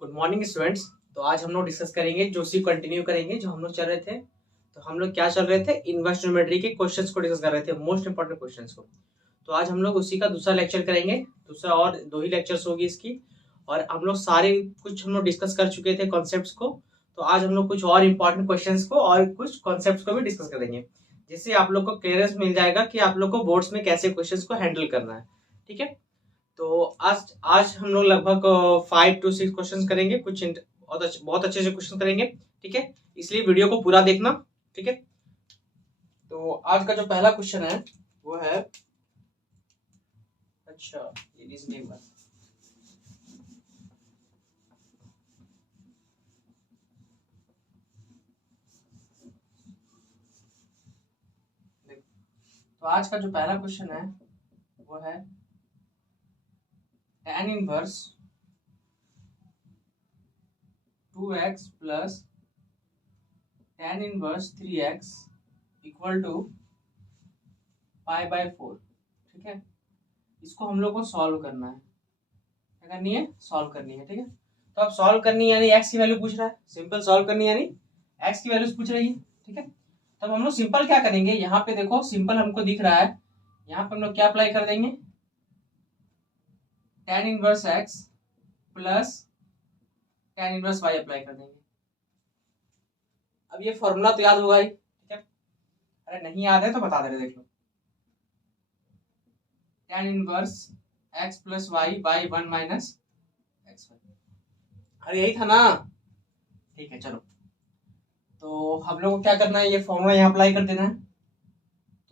Good morning students. तो आज हम लोग डिस्कस करेंगे जो उसी कंटिन्यू करेंगे जो हम लोग चल रहे थे। तो हम लोग क्या चल रहे थे, इनवर्स ज्योमेट्री के क्वेश्चंस को डिस्कस कर रहे थे, मोस्ट इंपॉर्टेंट क्वेश्चंस को। तो आज हम लोग उसी का दूसरा लेक्चर करेंगे, दूसरा और दो ही लेक्चर्स होगी इसकी। और हम लोग सारे कुछ हम लोग डिस्कस कर चुके थे कॉन्सेप्ट्स को। तो आज हम लोग कुछ और इम्पोर्टेंट क्वेश्चंस को और कुछ कॉन्सेप्ट्स को भी डिस्कस करेंगे, जिससे आप लोग को क्लियरेंस मिल जाएगा कि आप लोग को बोर्ड्स में कैसे क्वेश्चंस को हैंडल करना है। ठीक है, तो आज आज हम लोग लगभग 5 to 6 क्वेश्चन करेंगे, कुछ बहुत अच्छे से क्वेश्चन करेंगे। ठीक है, इसलिए वीडियो को पूरा देखना। ठीक है, तो आज का जो पहला क्वेश्चन है वो है, अच्छा ये रीजनिंग में। तो आज का जो पहला क्वेश्चन है वो है tan inverse 2x plus tan inverse 3x equal to π/4। ठीक है, इसको हम लोग को सॉल्व करना है। क्या करनी है? सॉल्व करनी है। ठीक है, तो अब सॉल्व करनी है यानी x की वैल्यू पूछ रहा है, सिंपल सॉल्व करनी है यानी x की वैल्यूज पूछ रही है। ठीक है, तब हम लोग सिंपल क्या करेंगे, यहाँ पे देखो सिंपल हमको दिख रहा है, यहाँ पे हम लोग क्या अप्लाई कर देंगे, tan inverse x plus tan inverse y apply कर देंगे। अब ये फॉर्मूला तो याद होगा ही। ठीक है, अरे नहीं याद है तो बता दे रहे, देख लो, tan inverse x plus y by 1 minus x. अरे यही था ना। ठीक है, चलो, तो हम लोग को क्या करना है, ये फॉर्मूला यहाँ अप्लाई कर देना है।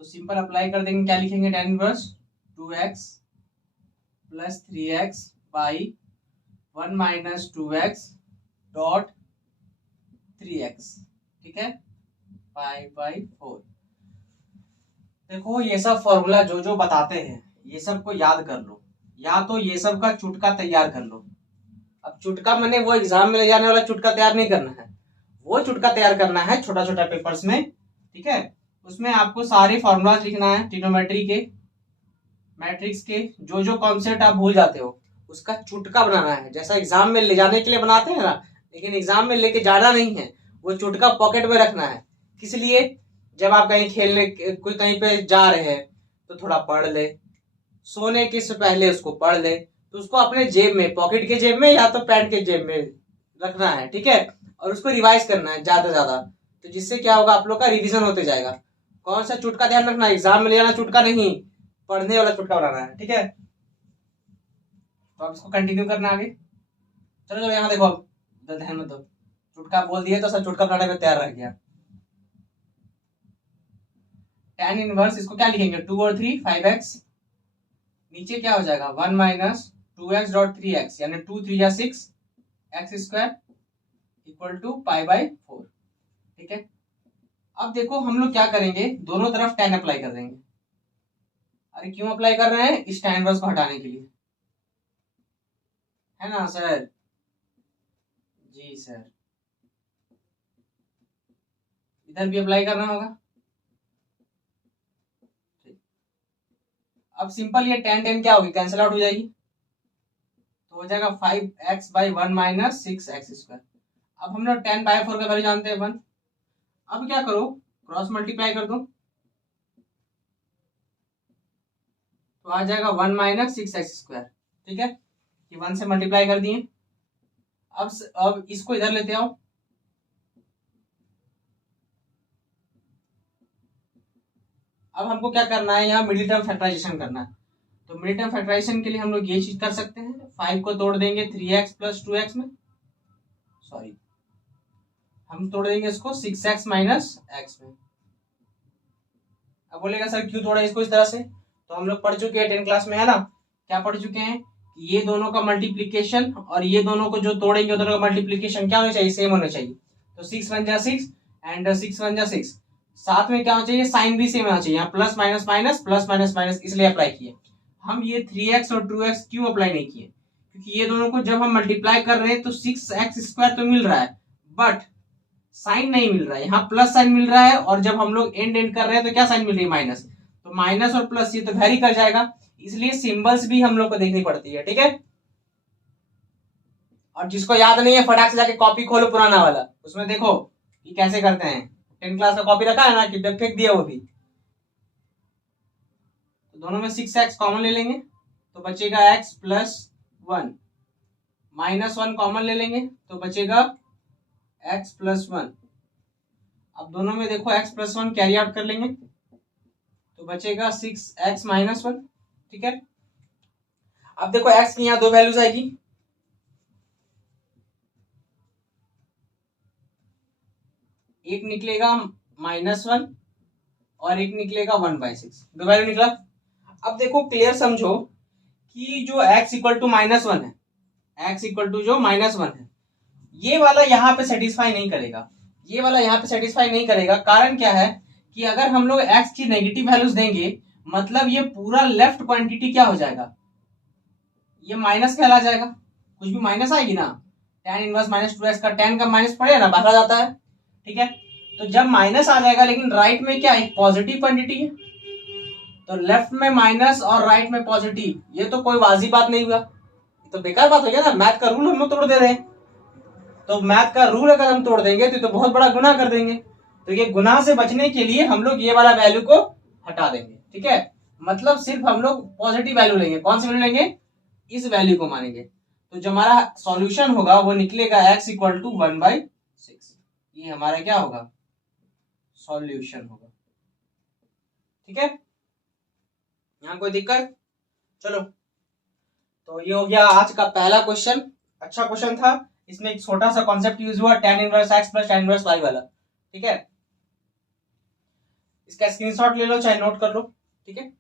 तो सिंपल अप्लाई कर देंगे, क्या लिखेंगे, tan inverse 2x plus 3x by 1 minus 2x dot 3x। ठीक है, π/4। देखो ये सब फॉर्मूला जो जो बताते हैं ये सब को याद कर लो, या तो ये सब का चुटका तैयार कर लो। अब चुटका मैंने वो एग्जाम में ले जाने वाला चुटका तैयार नहीं करना है, वो चुटका तैयार करना है छोटा छोटा पेपर्स में। ठीक है, उसमें आपको सारे फॉर्मूलाज लिखना है, ट्रिग्नोमेट्री के, मैट्रिक्स के, जो जो कॉन्सेप्ट आप भूल जाते हो उसका चुटका बनाना है, जैसा एग्जाम में ले जाने के लिए बनाते हैं ना, लेकिन एग्जाम में लेके जाना नहीं है, वो चुटका पॉकेट में रखना है। किस लिए? जब आप कहीं खेलने कोई कहीं पे जा रहे हैं तो थोड़ा पढ़ ले, सोने के से पहले उसको पढ़ ले, तो उसको अपने जेब में, पॉकेट के जेब में या तो पैंट के जेब में रखना है। ठीक है, और उसको रिवाइज करना है ज्यादा ज्यादा, तो जिससे क्या होगा, आप लोग का रिवीजन होते जाएगा। कौन सा चुटका ध्यान रखना, एग्जाम में ले जाना चुटका नहीं, पढ़ने वाला चुटका बनाना है। ठीक है, तो आप इसको कंटिन्यू करना आगे। चलो चलो यहाँ देखो, अब ध्यान मत दो, चुटका बोल दिया तो सब चुटका बनाने में तैयार रह गया। tan इनवर्स, इसको क्या लिखेंगे, 2 और 3 5x, नीचे क्या हो जाएगा 1 माइनस 2x डॉट 3x, यानी 2 3 या 6 एक्स स्क्वायर इक्वल टू π/4। ठीक है, अब देखो हम लोग क्या करेंगे, दोनों तरफ tan अप्लाई कर देंगे। अरे क्यों अप्लाई कर रहे हैं, इस tan इनवर्स को हटाने के लिए, है ना सर? जी सर, इधर भी अप्लाई करना होगा। अब सिंपल ये tan क्या होगी, कैंसिल आउट हो जाएगी, तो हो जाएगा 5x/1 माइनस 6x²। अब हम लोग tan/4 का वैल्यू जानते हैं 1। अब क्या करो, क्रॉस मल्टीप्लाई कर दो, तो आ जाएगा 1 माइनस 6x²। ठीक है, ये 1 से मल्टीप्लाई कर दिए। अब इसको इधर लेते आओ, अब हमको क्या करना है, यहाँ मिडिल टर्म फैक्टराइजेशन करना है। तो मिडिल टर्म फैक्टराइजेशन के लिए हम लोग ये चीज कर सकते हैं, 5 को तोड़ देंगे 3x प्लस 2x में, सॉरी हम तोड़ देंगे इसको 6x माइनस x में। अब बोलेगा सर क्यों तोड़ा इसको इस तरह से, तो हम लोग पढ़ चुके हैं 10 क्लास में, है ना, क्या पढ़ चुके हैं, ये दोनों का मल्टीप्लीकेशन और ये दोनों को जो तोड़ेंगे दोनों का मल्टीप्लीकेशन क्या होना चाहिए, सेम होना चाहिए। तो 6 1 जा 6 एंड 6 1 जा 6, साथ में क्या होना चाहिए, साइन भी सेम होना चाहिए, यहाँ plus minus minus plus minus minus, इसलिए अप्लाई किए। हम ये 3x और 2x क्यों अप्लाई नहीं किए, क्योंकि ये दोनों को जब हम मल्टीप्लाई कर रहे हैं तो 6x² तो मिल रहा है, बट साइन नहीं मिल रहा है, यहाँ प्लस साइन मिल रहा है, और जब हम लोग एंड एंड कर रहे हैं तो क्या साइन मिल रही है, माइनस। तो माइनस और प्लस ये तो वेरी कर जाएगा, इसलिए सिंबल्स भी हम लोग को देखनी पड़ती है। ठीक है, और जिसको याद नहीं है फटाक से जाके कॉपी खोलो पुराना वाला, उसमें देखो कि कैसे करते हैं। 10 क्लास का कॉपी रखा है ना कि फेंक दिया वो भी। तो दोनों में 6x कॉमन ले लेंगे तो बचेगा x प्लस 1, -1 कॉमन ले लेंगे तो बचेगा x प्लस 1। अब दोनों में देखो x प्लस 1 कैरी आउट कर लेंगे तो बचेगा 6x माइनस 1। ठीक है, अब देखो x की यहाँ दो वैल्यूज आएगी, एक निकलेगा -1 और एक निकलेगा 1/6, दो वैल्यू निकला। अब देखो क्लियर समझो कि जो x इक्वल टू -1 है, x इक्वल टू जो -1 है, ये वाला यहाँ पे सेटिस्फाई नहीं करेगा, ये वाला यहाँ पे सेटिस्फाई नहीं करेगा। कारण क्या है कि अगर हम लोग x की नेगेटिव वैल्यूज देंगे मतलब ये पूरा लेफ्ट क्वांटिटी क्या हो जाएगा, ये माइनस कहला जाएगा। कुछ भी माइनस आएगी ना, tan इनवर्स -2x का tan का माइनस पड़ेगा ना, बाहर जाता है। ठीक है, तो जब माइनस आ जाएगा लेकिन राइट में क्या एक पॉजिटिव क्वांटिटी है, तो लेफ्ट में माइनस और राइट में पॉजिटिव, ये तो कोई वाजिब बात नहीं हुआ, तो बेकार बात हो गया ना। मैथ का रूल हम लोग तोड़ दे रहे हैं, तो मैथ का रूल अगर हम तोड़ देंगे तो बहुत बड़ा गुनाह कर देंगे। तो ये गुनाह से बचने के लिए हम लोग ये वाला वैल्यू को हटा देंगे। ठीक है, मतलब सिर्फ हम लोग पॉजिटिव वैल्यू लेंगे। कौन सी वैल्यू लेंगे, इस वैल्यू को मानेंगे। तो जो हमारा सॉल्यूशन होगा वो निकलेगा x इक्वल टू 1/6, ये हमारा क्या होगा, सॉल्यूशन होगा। ठीक है, यहाँ कोई दिक्कत? चलो, तो ये हो गया आज का पहला क्वेश्चन। अच्छा क्वेश्चन था, इसमें एक छोटा सा कॉन्सेप्ट यूज हुआ tan inverse x plus tan inverse y वाला। ठीक है, इसका स्क्रीनशॉट ले लो चाहे नोट कर लो। ठीक है,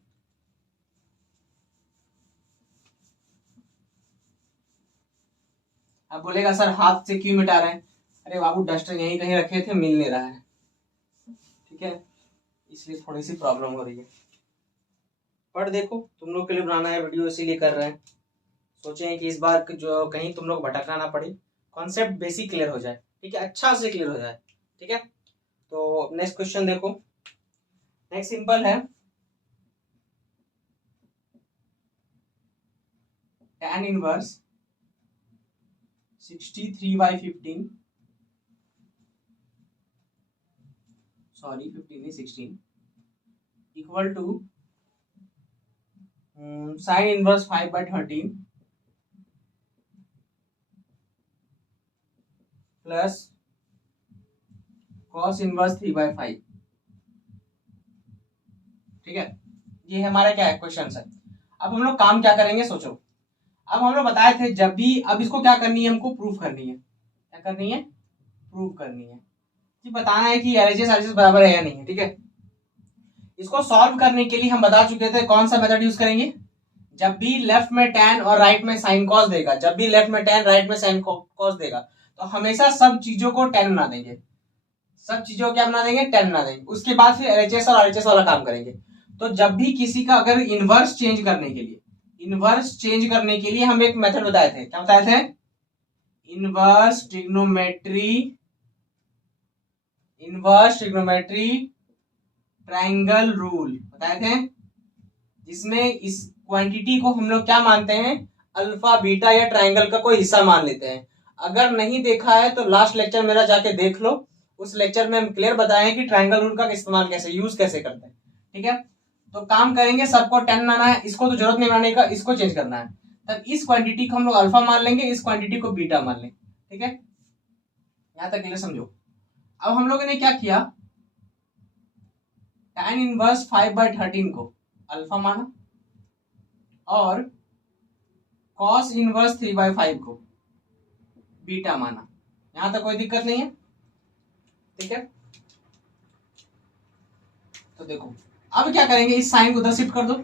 अब बोलेगा सर हाथ से क्यों मिटा रहे हैं, अरे बाबू डस्टर यहीं कहीं रखे थे, मिल नहीं रहा है। ठीक है, इसलिए थोड़ी सी प्रॉब्लम हो रही है। पर देखो तुम लोग के लिए बनाना है वीडियो, इसीलिए कर रहे हैं। सोचे हैं कि इस बार जो कहीं तुम लोग भटकना ना पड़े, कॉन्सेप्ट बेसिक क्लियर हो जाए। ठीक है, अच्छा से क्लियर हो जाए। ठीक है, तो नेक्स्ट क्वेश्चन देखो। नेक्स्ट सिंपल है, tan इनवर्स 63/15, सॉरी 15 नहीं 16, equal to sine inverse 5/13 plus cos inverse 3/5। ठीक है, ये हमारा क्या है क्वेश्चन है। अब हम लोग काम क्या करेंगे सोचो। अब हम लोग बताए थे जब भी, अब इसको क्या करनी है, हमको प्रूफ करनी है। क्या करनी है, प्रूफ करनी है कि बताना है कि एलएचएस आरएचएस बराबर है या नहीं है। ठीक है, इसको सॉल्व करने के लिए हम बता चुके थे कौन सा मेथड यूज करेंगे। जब भी लेफ्ट में tan और राइट में साइन कॉस देगा, जब भी लेफ्ट में tan राइट में साइन कॉस देगा, तो हमेशा सब चीजों को tan बना देंगे, सब चीजों को क्या बना देंगे, tan बना देंगे। उसके बाद फिर एलएचएस और आरएचएस वाला काम करेंगे। तो जब भी किसी का अगर इनवर्स चेंज करने के लिए, इनवर्स चेंज करने के लिए हम एक मेथड बताए थे, क्या बताए थे, inverse trigonometry, inverse trigonometry triangle rule बताए थे, जिसमें इस क्वांटिटी को हम लोग क्या मानते हैं, अल्फा बीटा या ट्रायंगल का कोई हिस्सा मान लेते हैं। अगर नहीं देखा है तो लास्ट लेक्चर मेरा जाके देख लो, उस लेक्चर में हम क्लियर बताए हैं कि ट्रायंगल रूल का इस्तेमाल कैसे, यूज कैसे करते हैं। ठीक है, तो काम करेंगे, सबको 10 बनाना है, इसको तो जरूरत नहीं बनाने का, इसको चेंज करना है। तब इस क्वांटिटी को हम लोग अल्फा मान लेंगे, इस क्वांटिटी को बीटा मान लेंगे। ठीक है, यहां तक क्लियर समझो। अब हम लोगों ने क्या किया, tan इनवर्स 5/13 को अल्फा माना और cos इनवर्स 3/5 को बीटा माना। यहां तक कोई दिक्कत नहीं है। ठीक है, तो देखो अब क्या करेंगे, इस साइन को उधर शिफ्ट कर दो,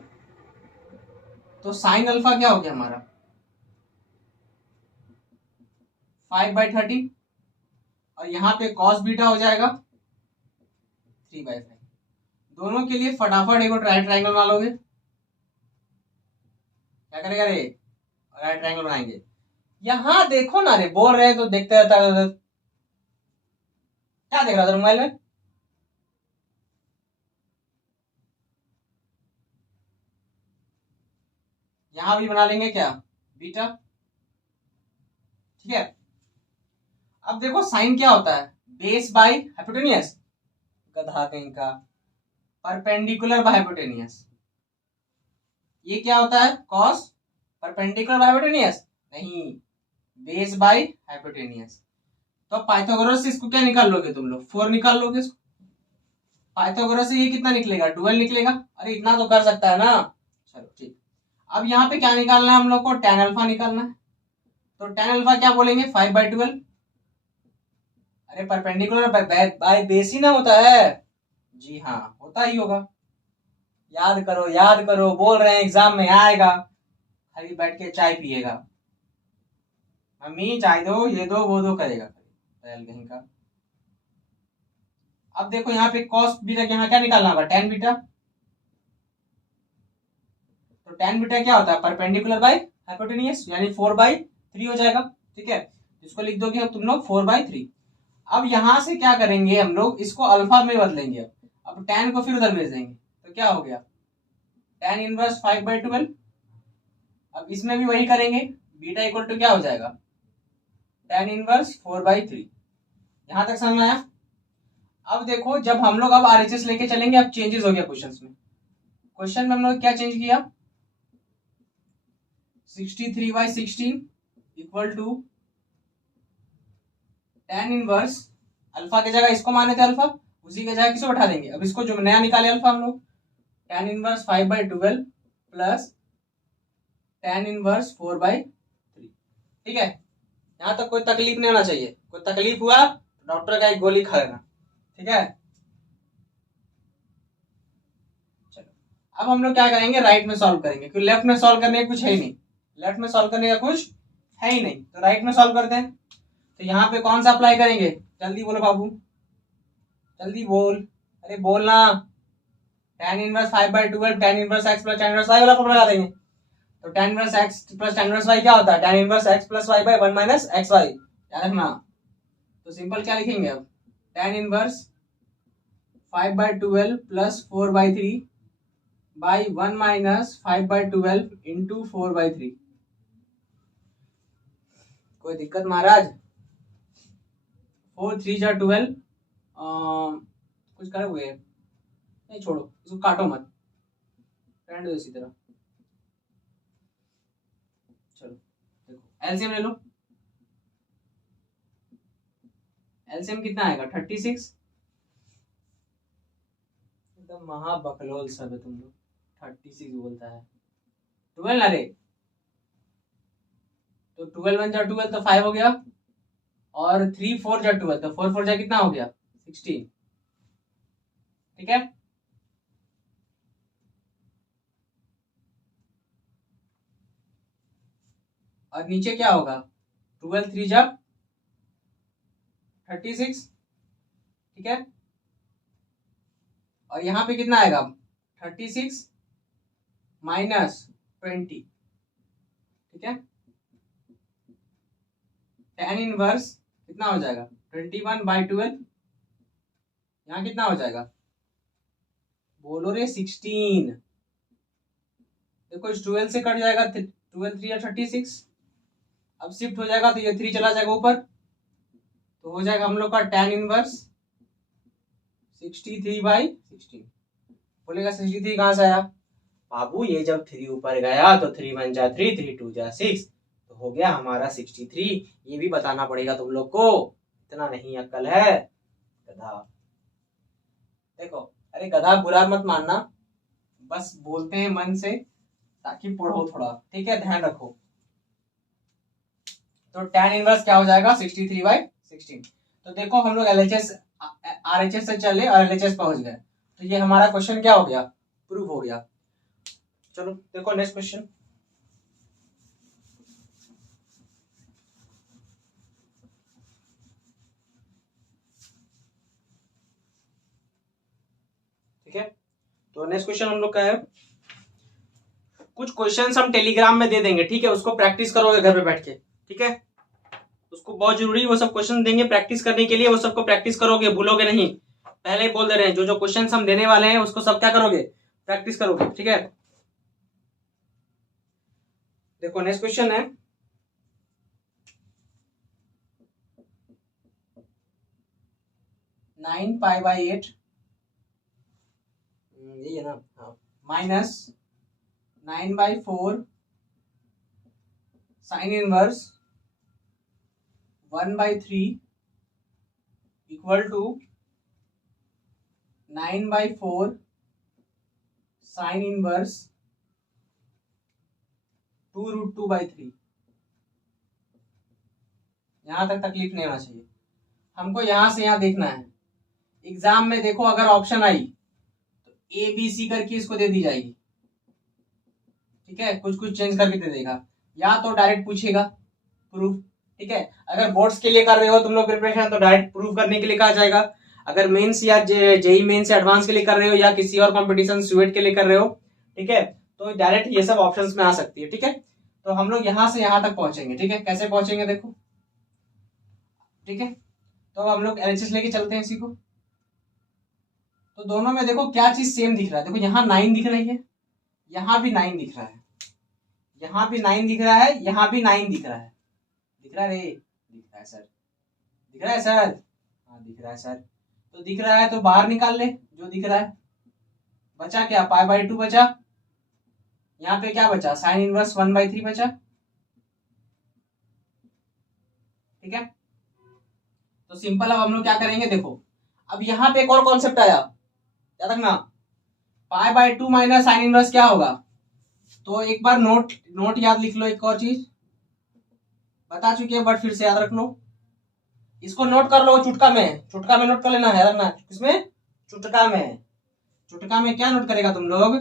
तो साइन अल्फा क्या हो गया हमारा 5/13 और यहाँ पे cos बीटा हो जाएगा 3/5। दोनों के लिए फटाफट एक राइट ट्रायंगल बना लोगे। क्या करेगा रे, राइट ट्रायंगल बनाएंगे। यहां देखो ना रे, बोल रहे हैं तो देखते रहता है। क्या देख रहा था मोबाइल में, यहां भी बना लेंगे क्या, बीटा। ठीक है। अब देखो साइन क्या होता है, बेस बाय हाइपोटेनियस, गधा कहीं का, परपेंडिकुलर बाय हाइपोटेनियस। ये क्या होता है, कॉस परपेंडिकुलर बाय हाइपोटेनियस, नहीं, बेस बाय हाइपोटेनियस। तो पाइथागोरस से इसको क्या निकाल लोगे तुम लोग, 4 निकाल लोगे इसको। पाइथागोरस से ये कितना निकलेगा, 12 निकलेगा। अरे इतना तो कर सकता है ना, चलो ठीक। अब यहाँ पे क्या निकालना है हम लोग को, tan अल्फा निकालना है। तो tan अल्फा क्या बोलेंगे, 5/12। अरे परपेंडिकुलर बाय बेस ही ना होता है, जी हाँ होता ही होगा। याद करो याद करो, बोल रहे हैं एग्जाम में आएगा, खाली बैठ के चाय पिएगा, मम्मी चाय दो, ये दो वो दो करेगा कहीं का। अब देखो यहाँ पे कॉस बीटा, यहाँ क्या निकालना होगा, tan बीटा। तो tan बीटा क्या होता है, परपेंडिकुलर बाय हाइपोटेनियस, यानी 4/3 हो जाएगा। ठीक है, इसको लिख दोगे अब तुम लोग 4/3। अब यहां से क्या करेंगे हम लोग, इसको अल्फा में बदलेंगे। अब tan को फिर उधर भेज देंगे, तो क्या हो गया, tan इनवर्स 5/12। अब इसमें भी वही करेंगे, बीटा इक्वल टू क्या हो जाएगा, tan इनवर्स 4/3। यहां तक समझ में आया। अब देखो जब हम लोग अब आरएचएस लेके चलेंगे, अब चेंजेस हो गया क्वेश्चन में। क्वेश्चन में हम लोग क्या चेंज किया, 63/16 equal to tan inverse, alpha की जगह इसको माने थे अल्फा, उसी की जगह किसको बैठा देंगे, अब इसको जो नया निकाले अल्फा हम लोग, tan inverse 5/12 plus tan inverse 4/3। ठीक है, यहां तक कोई तकलीफ नहीं होना चाहिए, कोई तकलीफ हुआ डॉक्टर का एक गोली खा लेना। ठीक है, चलो अब हम लोग क्या करेंगे, राइट में सॉल्व करेंगे, क्योंकि लेफ्ट में सॉल्व करने का कुछ है ही नहीं, लेफ्ट में सॉल्व करने का कुछ है ही नहीं, तो राइट में सॉल्व करते हैं। तो यहाँ पे कौन सा अप्लाई करेंगे, जल्दी बोलो बाबू, जल्दी बोल, अरे बोलना। tan inverse 5/12 tan inverse x plus tan inverse y वाला फॉर्मूला लगा देंगे। तो tan inverse x plus tan inverse y क्या होता है, tan inverse x plus y by 1 minus xy, याद रखना। तो सिंपल क्या लिखेंगे अब, tan inverse 5/12 plus 4/3 by 1 minus 5/12 into 4/3। कोई दिक्कत महाराज, 4 3 जा 12, कुछ करोगे, नहीं छोड़ो इसको काटो मत, रहने दो इसी तरह। चलो देखो एलसीएम ले लो, एलसीएम कितना आएगा 36, एकदम महाबकलोल सब है तुम लोग, 36 बोलता है, 12 अरे, तो 12 1 जा 12 तो 5 हो गया, और 3 4 जा 12 तो 4 4 जा कितना हो गया 16। ठीक है, और नीचे क्या होगा, 12 3 जा 36। ठीक है, और यहाँ पे कितना आएगा 36 माइनस 20। ठीक है, tan इनवर्स कितना हो जाएगा 21/12, यहाँ कितना हो जाएगा, बोलो रे 16। देखो इस 12 से कट जाएगा, 12 3 या 36, अब शिफ्ट हो जाएगा तो ये 3 चला जाएगा ऊपर, तो हो जाएगा हम लोग का tan इनवर्स 63/16। बोलेगा 63 कहां से आया बाबू, ये जब 3 ऊपर गया तो 3 1 जा 3 3 2 जा 6, तो हो गया हमारा 63। ये भी बताना पड़ेगा तुम लोग को, इतना नहीं अक्ल है गधा। देखो अरे गधा बुरा मत मानना, बस बोलते हैं मन से ताकि पढ़ो थोड़ा, ठीक है, ध्यान रखो। तो tan इनवर्स क्या हो जाएगा 63/16। तो देखो हम लोग एलएचएस आरएचएस से चले और एलएचएस पहुंच गए, तो ये हमारा क्वेश्चन क्या हो गया, प्रूव हो गया। चलो देखो नेक्स्ट क्वेश्चन, ठीक है। तो नेक्स्ट क्वेश्चन हम लोग का है, कुछ क्वेश्चंस हम टेलीग्राम में दे देंगे, ठीक है, उसको प्रैक्टिस करोगे घर पे बैठ के, ठीक है, उसको बहुत जरूरी वो सब क्वेश्चन देंगे प्रैक्टिस करने के लिए, वो सबको प्रैक्टिस करोगे, भूलोगे नहीं, पहले ही बोल दे रहे हैं, जो जो क्वेश्चन हम देने वाले हैं उसको सब क्या करोगे, प्रैक्टिस करोगे, ठीक है। देखो नेक्स्ट क्वेश्चन है, 9 पाई/8 यही है ना, हाँ, minus 9/4 sine inverse 1/3 equal to 9/4 sine inverse 2√2/3। यहां तक तकलीफ नहीं होना चाहिए हमको, यहां से यहां देखना है। एग्जाम में देखो अगर ऑप्शन आई तो ए बी सी करके इसको दे दी जाएगी, ठीक है, कुछ कुछ चेंज करके दे देगा, या तो डायरेक्ट पूछेगा प्रूफ, ठीक है। अगर बोर्ड्स के लिए कर रहे हो तुम लोग प्रिपरेशन तो डायरेक्ट प्रूफ करने के लिए कहा जाएगा। अगर मेंस या जेई मेंस या एडवांस के लिए कर रहे हो या किसी और कंपटीशन स्वीट के लिए कर रहे हो, ठीक है, तो डायरेक्ट ये सब ऑप्शंस में आ सकती है, ठीक है। तो हम लोग यहां से यहां तक पहुंचेंगे, ठीक है, कैसे पहुंचेंगे देखो, ठीक है। तो हम लोग एलएचएस लेके चलते हैं इसी को। तो दोनों में देखो क्या चीज सेम दिख रहा है, देखो यहाँ 9 दिख रही है, यहाँ भी 9 दिख रहा है, यहाँ भी 9 दिख रहा है, यहाँ भी 9 दिख रहा है, दिख रहा है रे, दिख रहा है सर, दिख रहा है सर, हाँ दिख रहा है सर। तो दिख रहा है तो बाहर निकाल ले जो दिख रहा है, बचा क्या, पाई/2 बचा, यहाँ पे क्या बचा, साइन इनवर्स 1/3 बचा, ठीक है। तो सिंपल अब हम लोग क्या करेंगे देखो, अब यहाँ पे एक और कॉन्सेप्ट आया, याद रखना, पाई/2 माइनस साइन इनवर्स क्या होगा। तो एक बार नोट याद लिख लो, एक और चीज बता चुके हैं बट फिर से याद रख लो, इसको नोट कर लो, चुटका में नोट कर लेना है, रखना किसमें, चुटका में क्या नोट करेगा तुम लोग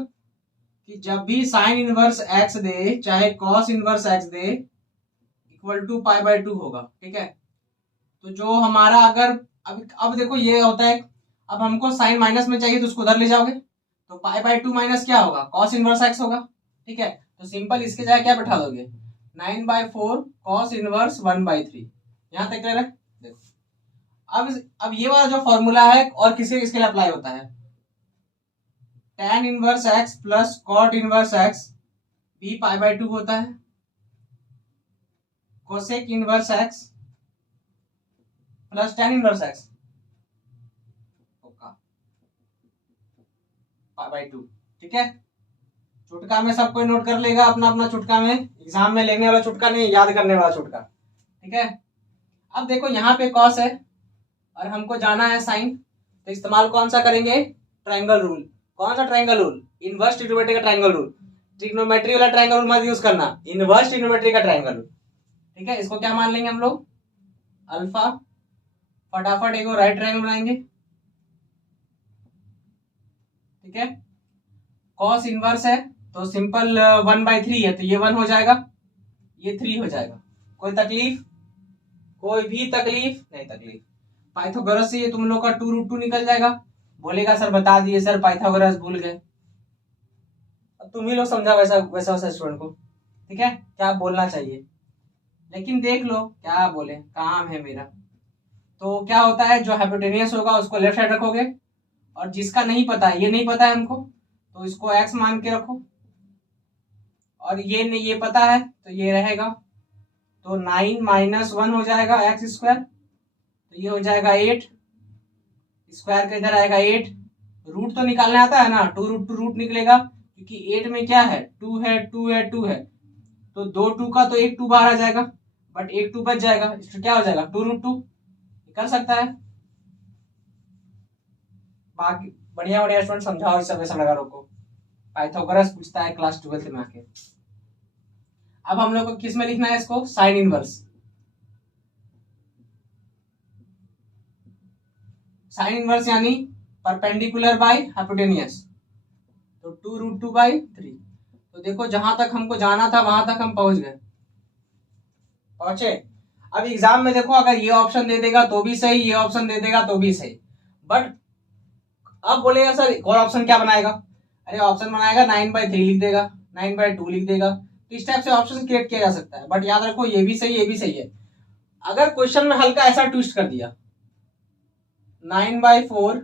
कि जब भी साइन इनवर्स एक्स दे चाहे कॉस इनवर्स एक्स दे इक्वल टू पाई/2 होगा, ठीक है। तो जो हमारा अगर अब देखो ये होता है, अब हमको साइन माइनस में चाहिए तो उसको उधर ले जाओगे, तो पाई/2 माइनस क्या होगा, कॉस इनवर्स एक्स होगा, ठीक है। तो सिंपल इसके जगह क्या बैठा दोगे, 9/4 कॉस इनवर्स 1/3, यहां तक क्लियर है। देखो अब ये वाला जो फॉर्मूला है और किसी इसके लिए अप्लाई होता है, tan inverse x plus cot inverse x भी पाई/2 होता है, cosec inverse x plus tan inverse x pi, ठीक है। चुटका में सब कोई नोट कर लेगा अपना अपना चुटका में, एग्जाम में लेने वाला चुटका नहीं, याद करने वाला चुटका, ठीक है। अब देखो यहाँ पे कॉस है और हमको जाना है साइन, तो इस्तेमाल कौन सा करेंगे, ट्रायंगल रूल। कौन सा ट्रायंगल रूल, इनवर्स ट्रिग्नोमेट्री का ट्रायंगल रूल, ट्रिग्नोमेट्री वाला ट्रायंगल रूल मत यूज करना, इनवर्स ट्रिग्नोमेट्री का ट्रायंगल रूल, ठीक है। इसको क्या मान लेंगे हम लोग, अल्फा, फटाफट एक राइट ट्रायंगल बनाएंगे, ठीक है। कॉस इनवर्स है तो सिंपल 1/3 है तो ये 1 हो जाएगा, ये 3 हो जाएगा, कोई तकलीफ, कोई भी तकलीफ नहीं, तकलीफ पाइथागोरस से ये तुम लोग का 2√2 निकल जाएगा, बोलेगा सर बता दिए सर पाइथागोरस भूल गए, अब तुम ही लोग समझा वैसा वैसा वैसा स्टूडेंट को, ठीक है, क्या बोलना चाहिए, लेकिन देख लो क्या बोले, काम है मेरा। तो क्या होता है, जो हाइपोटेनियस होगा उसको लेफ्ट साइड रखोगे, और जिसका नहीं पता है, ये नहीं पता है हमको, तो इसको एक्स मान के रखो, और ये नहीं, ये पता है तो ये रहेगा, तो 9 माइनस 1 हो जाएगा एक्स स्क्वायर, तो ये हो जाएगा 8, स्क्वायर का इधर आएगा 8, रूट तो निकालने आता है ना, 2√2 रूट निकलेगा, क्योंकि 8 में क्या है, 2 है, 2 है, 2 है, तो 2 2 का तो एक 2 बाहर आ जाएगा, बट एक 2 बच जाएगा, इसको क्या हो जाएगा 2√2, कर सकता है। बाकी बढ़िया बढ़िया स्टूडेंट समझाओ, इस सब लगाओ को, पाइथागोरस पूछता है क्लास 12 में आके। अब हम लोग को किस में लिखना है इसको, साइन इनवर्स, साइन इनवर्स यानी परपेंडिकुलर बाय हाइपोटेनियस, तो 2√2/3। तो देखो जहां तक हमको जाना था वहां तक हम पहुंचे। अब एग्जाम में देखो अगर ये ऑप्शन दे देगा तो भी सही, ये ऑप्शन दे देगा तो भी सही, बट अब बोलेगा सर और ऑप्शन क्या बनाएगा, अरे ऑप्शन बनाएगा 9/3 लिख देगा, 9/2 लिख देगा, तो इस टाइप से ऑप्शन क्रिएट किया जा सकता है, बट याद रखो ये भी सही, ये भी सही है। अगर क्वेश्चन में हल्का ऐसा ट्विस्ट कर दिया, 9/4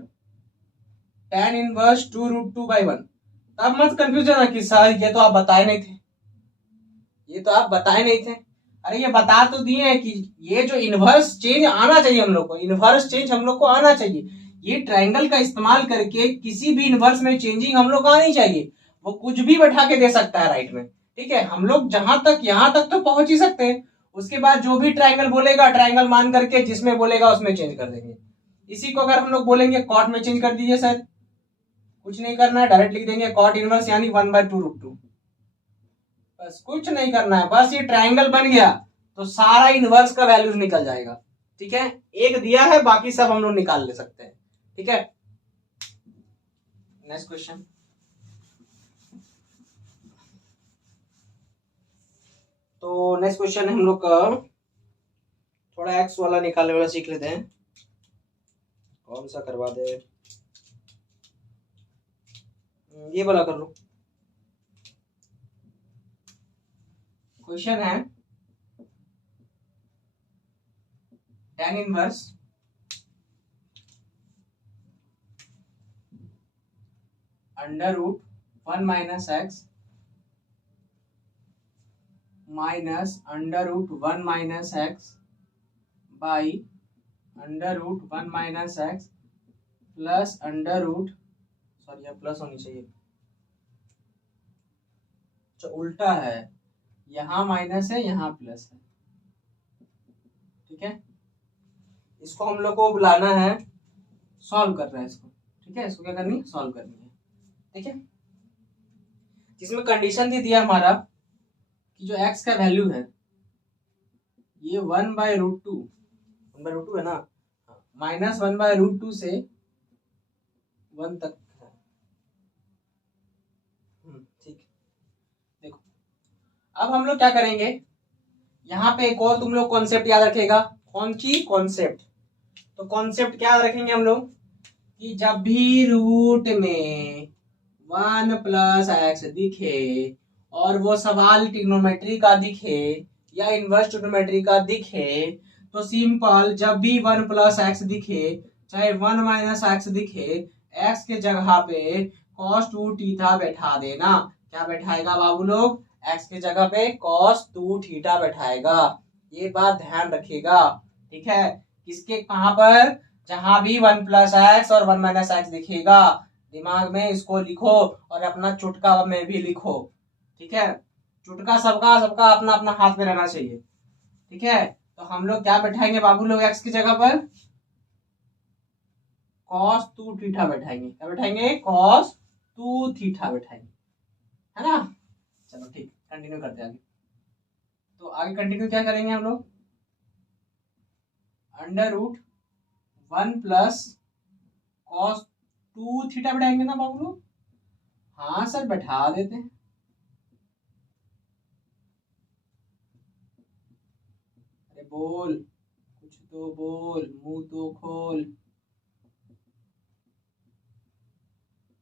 tan इनवर्स 2√2/1, तब मत कंफ्यूज होना कि सर ये तो आप बताए नहीं थे, ये तो आप बताए नहीं थे, अरे ये बता तो दिए हैं कि ये जो इनवर्स चेंज आना चाहिए हम लोग को, इनवर्स चेंज हम लोग को आना चाहिए, ये ट्रायंगल का इस्तेमाल करके किसी भी इनवर्स में चेंजिंग हम लोग को आनी चाहिए। वो कुछ भी बैठा के दे सकता है राइट में, ठीक है। हम लोग जहां तक यहां तक तो पहुंच ही सकते हैं, उसके बाद जो भी ट्रायंगल बोलेगा ट्रायंगल मान करके जिसमें बोलेगा उसमें चेंज कर देंगे। इसी को अगर हम लोग बोलेंगे कॉट में चेंज कर दीजिए सर, कुछ नहीं करना है, डायरेक्ट लिख देंगे कॉट इनवर्स यानी 1/2√2। बस कुछ नहीं करना है, बस ये ट्रायंगल बन गया तो सारा इनवर्स का वैल्यूज निकल जाएगा, ठीक है। एक दिया है, बाकी सब हम लोग निकाल ले सकते हैं, ठीक है। नेक्स्ट क्वेश्चन, तो नेक्स्ट क्वेश्चन हम लोग का थोड़ा एक्स वाला निकालने वाला सीख लेते हैं, कौन सा करवा दे, ये वाला कर लो। क्वेश्चन है tan inverse √1 - x minus √1 - x by √1 - x plus sorry plus होनी चाहिए, तो उल्टा है, यहाँ माइनस है यहाँ प्लस है, ठीक है। इसको हम लोग को बुलाना है, सॉल्व कर रहे हैं इसको, ठीक है। इसको क्या करनी है, सॉल्व करनी है, ठीक है। जिसमें कंडीशन दे दिया हमारा कि जो x का वैल्यू है ये 1/√2 है ना, -1/√2 से 1 तक है, ठीक। देखो अब हम लोग क्या करेंगे, यहाँ पे एक और तुम लोग कॉन्सेप्ट याद रखेगा, कौन सी कॉन्सेप्ट, तो कॉन्सेप्ट क्या याद रखेंगे हम लोग कि जब भी रूट में 1 + x दिखे और वो सवाल ट्रिग्नोमेट्री का दिखे या इनवर्स ट्रिग्नोमेट्री का दिखे, तो सिंपल जब भी 1 + x दिखे चाहे 1 - x दिखे, x के जगह पे cos 2θ बैठा देना। क्या बैठाएगा बाबू लोग, x के जगह पे cos 2θ बैठाएगा, ये बात ध्यान रखिएगा, ठीक है। किसके कहां पर, जहां भी 1 + x और 1 - x दिखेगा, दिमाग में इसको लिखो और अपना चुटका में भी लिखो, ठीक है। चुटका सबका सबका अपना अपना हाथ में रहना चाहिए, ठीक है। तो हम लोग क्या बैठाएंगे बाबू लोग, x की जगह पर cos 2θ बैठाएंगे, क्या बैठाएंगे, cos 2θ बैठाएंगे, है ना। चलो ठीक, कंटिन्यू करते हैं आगे। तो आगे कंटिन्यू क्या करेंगे हम लोग, √1 + cos 2θ बैठाएंगे ना बाबू लोग, हाँ सर बैठा देते हैं। अरे बोल, कुछ तो बोल, मुंह तो खोल,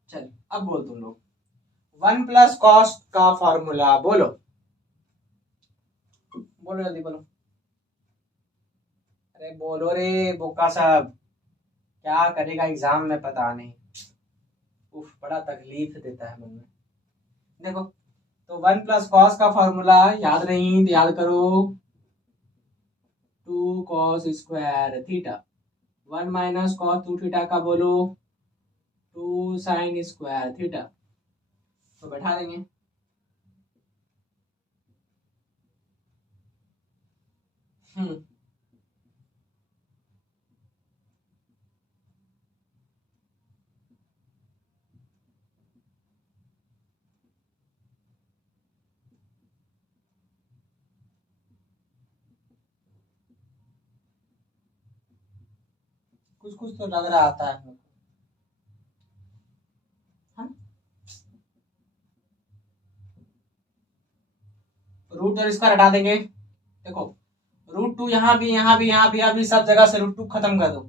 चल अब बोल तुम लोग, 1 + cos का फॉर्मूला बोलो, बोलो जल्दी बोलो, अरे बोलो रे बोका साहब, क्या करेगा एग्जाम में पता नहीं, उफ बड़ा तकलीफ देता है मन में। देखो तो 1 + cos का फॉर्मूला याद नहीं तो याद करो, 2 cos स्क्वायर थीटा, 1 - cos 2θ का बोलो 2 sin स्क्वायर थीटा, तो बैठा देंगे। कुछ कुछ तो लग रहा आता है, रूट और इसका हटा देंगे। देखो √2 यहाँ भी यहाँ भी यहाँ भी यहाँ भी सब जगह से √2 खत्म कर दो,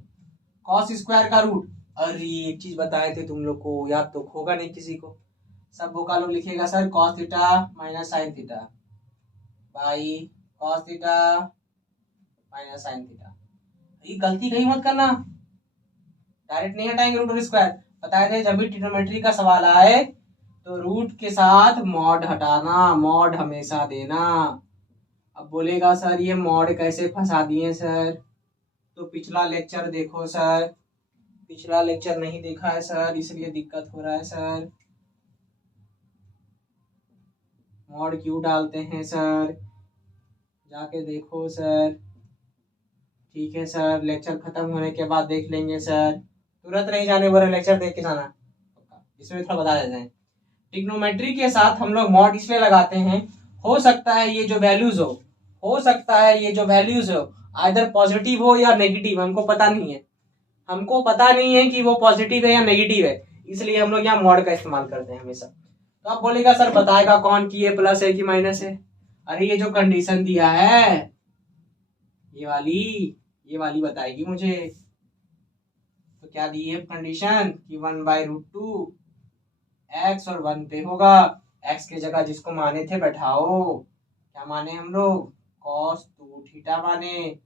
कॉस स्क्वायर का रूट, अरे एक चीज बताए थे तुम लोग को, याद तो होगा नहीं किसी को, सब बोका लोग लिखेगा sir cos θ - sin θ by cos θ - sin θ, ये गलती कहीं मत करना, डायरेक्ट नहीं हटाएंगे रूट और स्क्वायर, बताए थे जब भी ट्रिग्नोमेट्री का सवाल आए तो रूट के साथ मॉड हटाना, मॉड हमेशा देना। अब बोलेगा सर ये मॉड कैसे फंसा दिए सर, तो पिछला लेक्चर देखो सर, पिछला लेक्चर नहीं देखा है सर, इसलिए दिक्कत हो रहा है सर। मॉड क्यों डालते हैं सर, जाके देखो सर। ठीक है सर, लेक्चर खत्म होने के बाद देख लेंगे सर, तुरंत नहीं जाने वाले, लेक्चर देख के जाना। इसमें थोड़ा बता देते हैं, ट्रिग्नोमेट्री के साथ हम लोग मॉड इसलिए लगाते हैं, हो सकता है ये जो वैल्यूज हो सकता है ये जो वैल्यूज हो आइदर पॉजिटिव हो या नेगेटिव, हमको पता नहीं है, हमको पता नहीं है कि वो पॉजिटिव है या नेगेटिव है, इसलिए हम लोग यहाँ मॉड का इस्तेमाल करते हैं हमेशा। तो आप बोलेगा सर बताएगा कौन कि ये प्लस है कि माइनस है। अरे ये जो कंडीशन दिया है ये वाली बताएगी मुझे। तो क्या दी है कंडीशन कि 1/√2 एक्स और 1 पे होगा, एक्स की जगह जिसको माने थे बैठाओ, क्या माने हम लोग, cos 2 थीटा माने।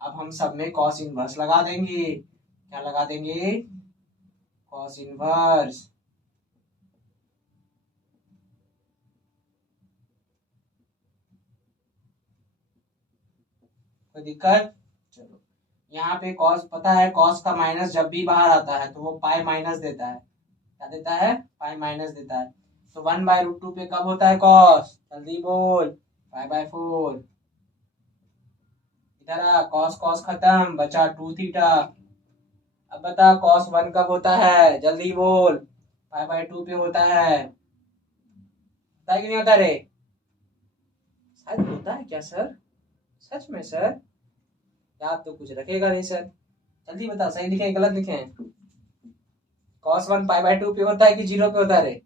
अब हम सब में cos इनवर्स लगा देंगे, क्या लगा देंगे, cos इनवर्स। कोई दिक्कत? चलो यहाँ पे cos पता है, cos का माइनस जब भी बाहर आता है तो वो पाई माइनस देता है, क्या देता है, पाई माइनस देता है। तो 1/√2 पे कब होता है cos, जल्दी बोल, π/4। इधर cos cos खत्म, बचा 2 थीटा। अब बता cos 1 कब होता है, जल्दी बोल, π/2 पे होता है, होता है कि नहीं होता रे, शायद होता है क्या सर, सच में सर, याद तो कुछ रखेगा नहीं सर, जल्दी बता, सही लिखे गलत लिखे। cos 1 π/2 पे होता है कि 0 पे होता है रे,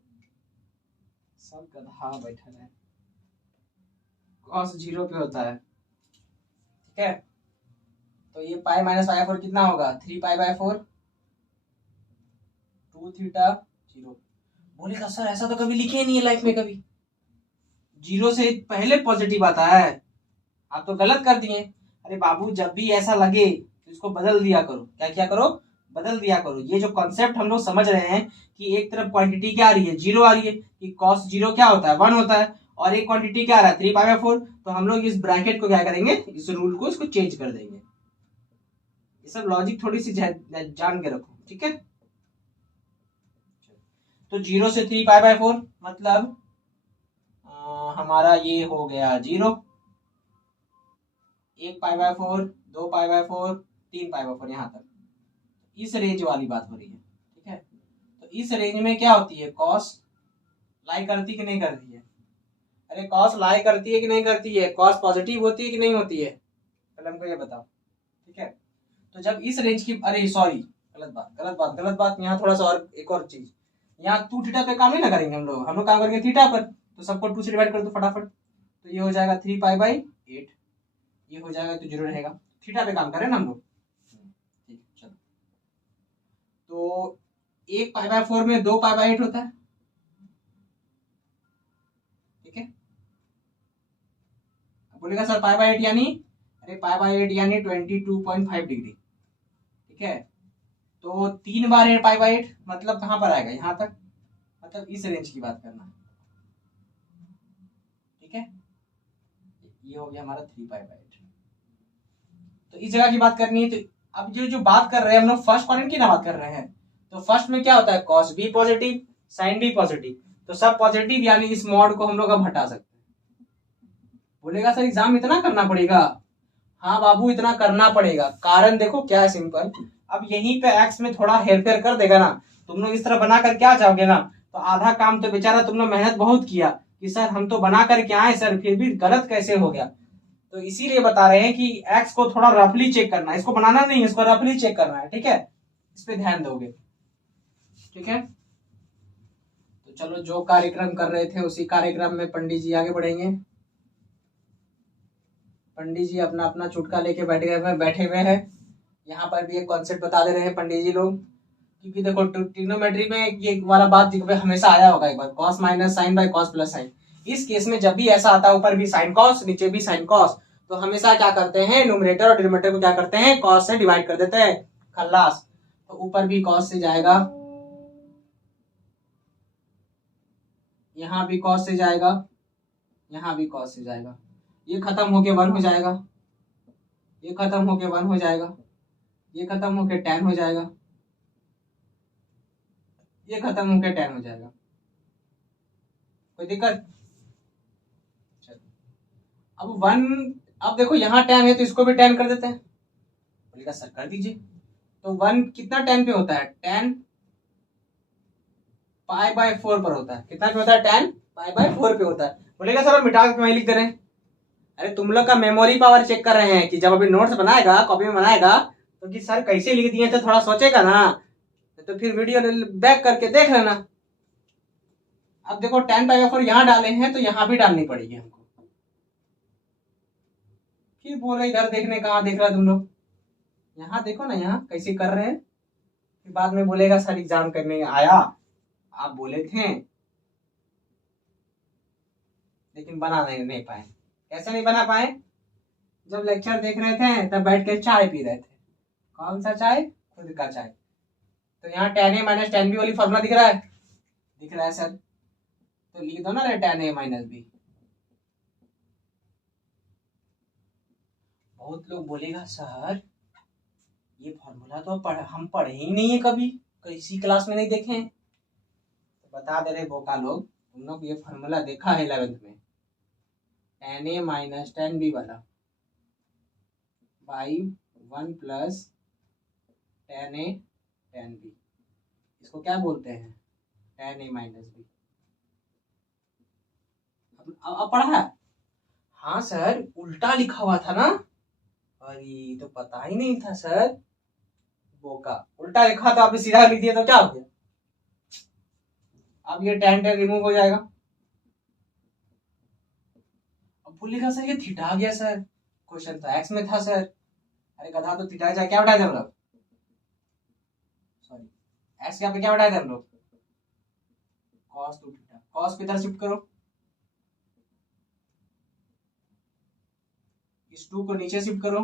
सब गधा बैठा है, cos 0 पे होता है, ठीक है। तो ये पाई माइनस π/4 कितना होगा, 3π/4, 2 थीटा 0। बोलेगा सर ऐसा तो कभी लिखे नहीं है लाइफ में, कभी 0 से पहले पॉजिटिव आता है, आप तो गलत कर दिए। अरे बाबू जब भी ऐसा लगे तो इसको बदल दिया करो, क्या क्या करो, बदल दिया करो। ये जो कॉन्सेप्ट हम लोग समझ रहे हैं कि एक तरफ क्वांटिटी क्या आ रही है, 0 आ रही है, कि cos 0 क्या होता है, 1 होता है, और एक क्वांटिटी क्या आ रहा है, 3π/4। तो हम लोग इस ब्रैकेट को क्या करेंगे, इस रूल को इसको चेंज कर देंगे। ये सब लॉजिक थोड़ी सी जान के रखो, ठीक है। तो 0 से 3π/4 मतलब हमारा ये हो गया 0, 1π/4, 2π/4, 3π/4, यहाँ तक इस रेंज वाली बात हो रही है, ठीक है। तो इस रेंज में क्या होती है, कॉस लाई करती कि नहीं करती है, अरे कॉस लाई करती है कि नहीं करती है, कॉस पॉजिटिव होती है कि नहीं होती है, पहले हमको ये बताओ, ठीक है। तो जब इस रेंज की, अरे सॉरी गलत बात, यहाँ थोड़ा सा और एक और चीज, यहाँ 2 थीटा पे काम नहीं ना करेंगे हम लोग काम करेंगे थीटा पर, तो सबको 2 से डिवाइड कर दो फटाफट, तो ये हो जाएगा 3π/8, ये हो जाएगा तो 0 रहेगा, थीटा पे काम करें ना हम लोग, ठीक चलो। तो 1π/4 में 2π/8 होता है, ठीक है। बोलेगा सर π/8 यानी, अरे π/8 यानी 22.5 डिग्री, ठीक है। तो 3 बार 8π/8 मतलब कहां पर आएगा, यहां तक, मतलब इस रेंज की बात करना, ठीक है। ये हो गया हमारा 3π/8। तो इस जगह की बात करनी है। तो अब जो बात कर रहे हैं हम लोग फर्स्ट क्वाड्रेंट की ना बात कर रहे हैं, तो फर्स्ट में क्या होता है, cos भी पॉजिटिव, साइन भी पॉजिटिव, तो सब पॉजिटिव, यानी इस मॉड को हम लोग अब हटा सकते हैं। बोलेगा सर एग्जाम इतना करना पड़ेगा, हाँ बाबू इतना करना पड़ेगा, कारण देखो क्या है सिंपल, अब यहीं पे एक्स में थोड़ा हेर फेर कर देगा ना, तुम लोग इस तरह बना कर क्या जाओगे ना, तो आधा काम तो बेचारा तुम लोग मेहनत बहुत किया कि सर हम तो बना करके आए सर, फिर भी गलत कैसे हो गया। तो इसीलिए बता रहे हैं कि एक्स को थोड़ा रफली चेक करना है, इसको बनाना नहीं, इसको रफली चेक करना है, ठीक है, इस पे ध्यान दोगे, ठीक है। तो चलो जो कार्यक्रम कर रहे थे उसी कार्यक्रम में पंडित जी आगे बढ़ेंगे। पंडित जी अपना अपना चुटका लेके बैठे हुए हैं, यहाँ पर भी एक कॉन्सेप्ट बता दे रहे हैं पंडित जी लोग, क्योंकि देखो ट्रिग्नोमेट्री में ये वाला बात हमेशा आया होगा एक बार, cos minus sine by cos plus sine. इस केस में जब भी ऐसा आता है, ऊपर भी साइन cos नीचे भी साइन cos, तो हमेशा क्या करते हैं, न्यूमरेटर और डिनोमिनेटर को क्या करते हैं, cos से डिवाइड कर देते हैं, खल्लास। तो ऊपर भी cos से जाएगा, यहाँ भी cos से जाएगा, यहाँ भी cos से जाएगा, ये खत्म होके 1 हो जाएगा, ये खत्म होके 1 हो जाएगा, ये खत्म होके tan हो जाएगा, ये खत्म होकर 10 हो जाएगा। कोई दिक्कत? चलो अब 1, अब देखो यहाँ 10 है तो इसको भी 10 कर देते हैं। बोलेगा सर कर दीजिए। तो 1 कितना 10 पे होता है? 10 π/4 पर होता है। कितना पे होता है? 10 π/4 पे होता है। बोलेगा सर मिटा के वहीं लिख दे रहे हैं। अरे तुम लोग का मेमोरी पावर चेक कर रहे हैं कि जब अभी नोट्स बनाएगा, कॉपी में बनाएगा, तो कि सर कैसे लिख दिए थे, थोड़ा सोचेगा ना। तो फिर वीडियो बैक करके देख लेना। अब देखो 10/4 यहाँ डाले हैं तो यहाँ भी डालनी पड़ेगी हमको। फिर बोले इधर देखने, कहाँ देख रहा तुम लोग? यहाँ देखो ना, यहाँ कैसे कर रहे हैं। फिर बाद में बोलेगा सर एग्जाम करने आया, आप बोले थे लेकिन बना नहीं पाए। कैसे नहीं बना पाए? जब लेक्चर देख रहे थे तब बैठ के चाय पी रहे थे। कौन सा चाय? खुद का चाय। तो यहाँ tan a - tan b वाली फॉर्मूला दिख रहा है? दिख रहा है सर, तो लिख दो ना tan a - b। बहुत लोग बोलेगा सर ये फॉर्मूला तो हम पढ़े ही नहीं है, कभी किसी क्लास में नहीं देखे हैं। तो बता दे रहे बोका लोग, तुम लोग ये फॉर्मूला देखा है 11th में, tan a - tan b वाला by 1 + tan a tan b। इसको क्या बोलते हैं? tan a - b। अब पढ़ा है? हाँ सर उल्टा लिखा हुआ था ना। अरे तो पता ही नहीं था सर। बोका, उल्टा लिखा तो आपने सीधा लिख दिया तो क्या हो गया? अब ये tan रिमूव हो जाएगा। अब बोलेगा सर ये थीटा आ गया सर, क्वेश्चन तो एक्स में था सर। अरे गधा, तो थीटा जाए क्या बैठाए थे हम लोग? सॉरी, एक्स यहाँ पे क्या बैठाए थे हम लोग? cos 2 theta. cos को इधर शिफ्ट करो, इस 2 को नीचे शिफ्ट करो,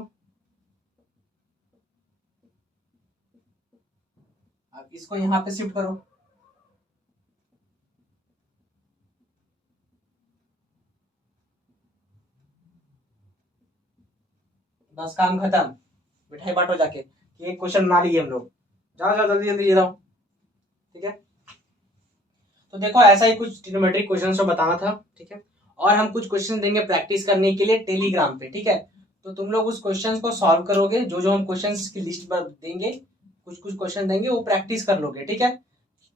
अब इसको यहाँ पे शिफ्ट करो। बस काम खत्म। मिठाई बांटो जाके। एक क्वेश्चन बना लिए हम लोग। जाओ जाओ जल्दी जल्दी जाओ। ठीक है, तो देखो ऐसा ही कुछ ट्रिग्नोमेट्रिक क्वेश्चन तो बताना था। ठीक है, और हम कुछ क्वेश्चन देंगे प्रैक्टिस करने के लिए टेलीग्राम पे। ठीक है, तो तुम लोग उस क्वेश्चन को सॉल्व करोगे। जो जो हम क्वेश्चन की लिस्ट पर देंगे, कुछ कुछ क्वेश्चन देंगे, वो प्रैक्टिस कर लोगे। ठीक है,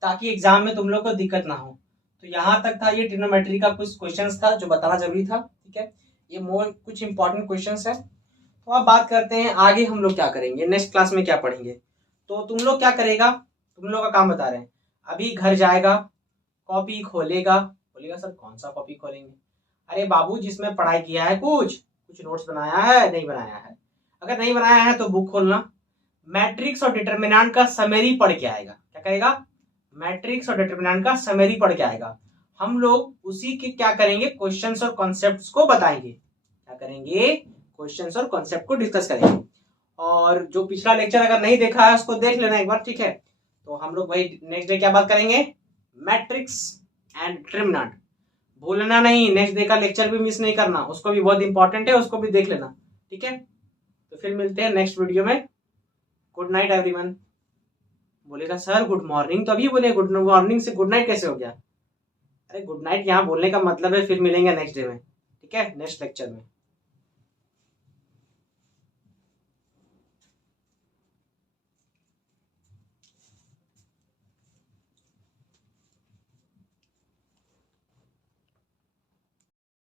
ताकि एग्जाम में तुम लोग को दिक्कत ना हो। तो यहाँ तक था ये ट्रिग्नोमेट्री का कुछ क्वेश्चन था जो बताना जरूरी था। ठीक है, ये कुछ इंपॉर्टेंट क्वेश्चन है। तो अब बात करते हैं आगे हम लोग क्या करेंगे, नेक्स्ट क्लास में क्या पढ़ेंगे। तो तुम लोग क्या करेगा, तुम लोग का काम बता रहे हैं। अभी घर जाएगा, कॉपी खोलेगा, बोलेगा सर कौन सा कॉपी खोलेंगे? अरे बाबू जिसमें पढ़ाई किया है, कुछ नोट्स बनाया है, नहीं बनाया है? अगर नहीं बनाया है तो बुक खोलना, मैट्रिक्स और डिटरमिनेंट का समरी पढ़ के आएगा। क्या करेगा? मैट्रिक्स और डिटरमिनेंट का समरी पढ़ के आएगा। हम लोग उसी के क्या करेंगे, क्वेश्चंस और कॉन्सेप्ट्स को बताएंगे। क्या करेंगे? क्वेश्चंस और कॉन्सेप्ट को डिस्कस करेंगे। और जो पिछला लेक्चर अगर नहीं देखा है उसको देख लेना एक बार। ठीक है, तो हम लोग वही नेक्स्ट डे क्या बात करेंगे, मैट्रिक्स एंड डिटरमिनेंट। भूलना नहीं, नेक्स्ट डे का लेक्चर भी मिस नहीं करना, उसको भी बहुत इंपॉर्टेंट है, उसको भी देख लेना। ठीक है, तो फिर मिलते हैं नेक्स्ट वीडियो में। Good night everyone. बोलेगा सर गुड मॉर्निंग, तो अभी बोले गुड मॉर्निंग से गुड नाइट कैसे हो गया? अरे गुड नाइट यहाँ बोलने का मतलब है फिर मिलेंगे नेक्स्ट डे में। ठीक है, नेक्स्ट लेक्चर में।